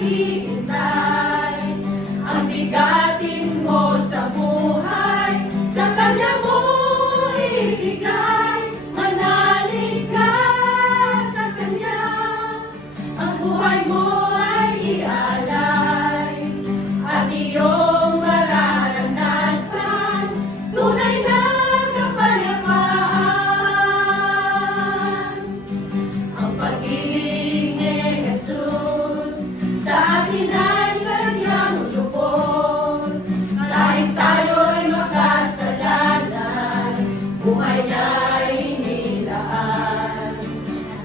naghihintay. Ang bigatin mo sa buhay, sa Kanya mo ibigay. Manalig ka sa Kanya, ang buhay mo ay ialay. At iyong mararanasan tunay na kapayapaan. Ang pag-ibig ni Jesus sa atin ay sadyang lubos. Kahit tayo'y makasalanan, buhay niya'y inilaan.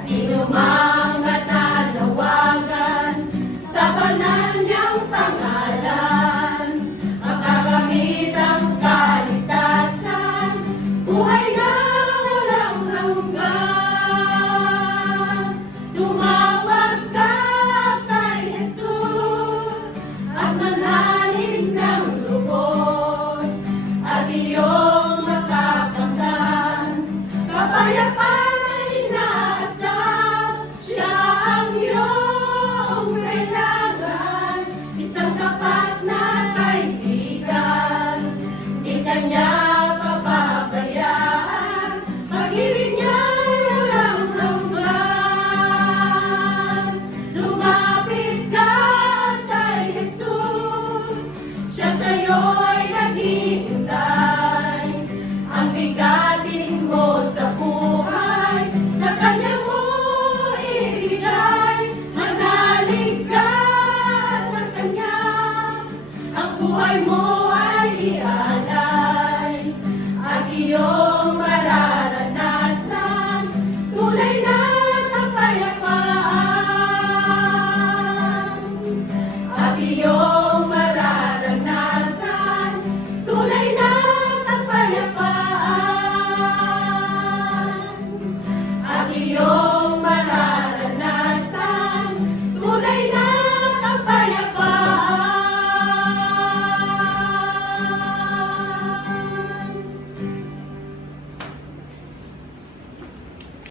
Sino mang natanawagan sa banal niyang pangalan, makakamit ang kaligtasan, buhay na walang hanggan. Tumawag ka kay Jesus at manalig ng lubos, at iyong matakamtan kapayapaan na inaasam. Siya ang iyong kailangan, isang tapat na kaibigan. Di kanya papabayaan, pag-ibig niya'y walang hanggan. Lumapit ka kay Jesus, siya sa'yo'y naghihintay. Ang bigatin mo sa buhay, sa Kanya mo ibigay. Manalig ka sa Kanya, ang buhay mo